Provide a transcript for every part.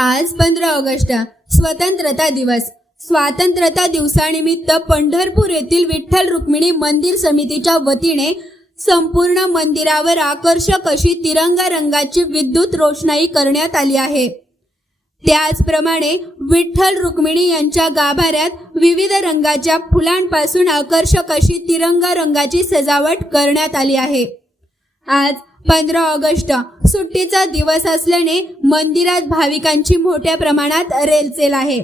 आज पंधरा ऑगस्ट स्वतंत्रता दिवस. स्वातंत्र्यता दिवसानिमित्त पंढरपूर येथील विठ्ठल रुक्मिणी मंदिर समितीच्या वतीने संपूर्ण मंदिरावर आकर्षक अशी तिरंगा रंगाची विद्युत रोषणाई करण्यात आली आहे. त्याचप्रमाणे विठ्ठल रुक्मिणी यांच्या गाभाऱ्यात विविध रंगाच्या फुलांपासून आकर्षक अशी तिरंगा रंगाची सजावट करण्यात आली आहे. आज पंधरा ऑगस्ट सुट्टीचा दिवस असल्याने मंदिरात भाविकांची मोठ्या प्रमाणात रेलचेल आहे.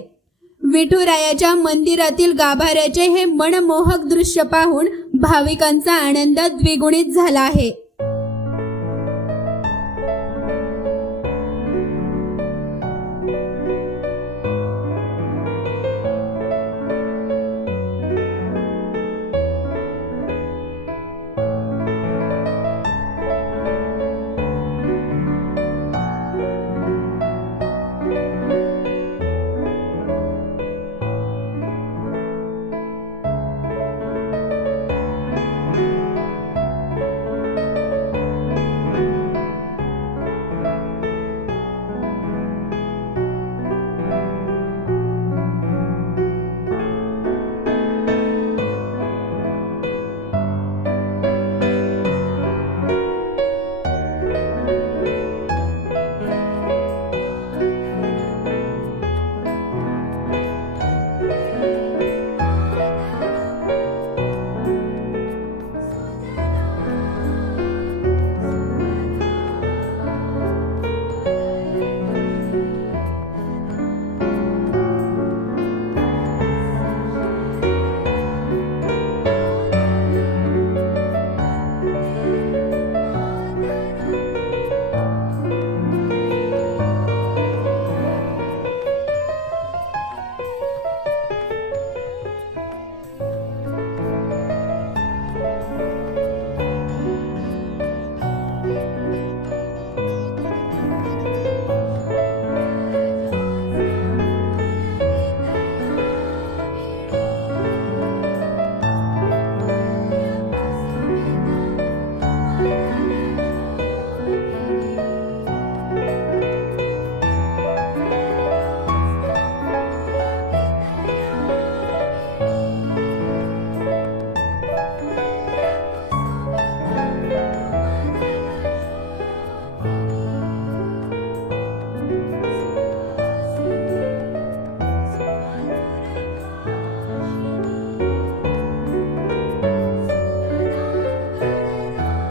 विठुरायाच्या मंदिरातील गाभाऱ्याचे हे मनमोहक दृश्य पाहून भाविकांचा आनंद द्विगुणित झाला आहे.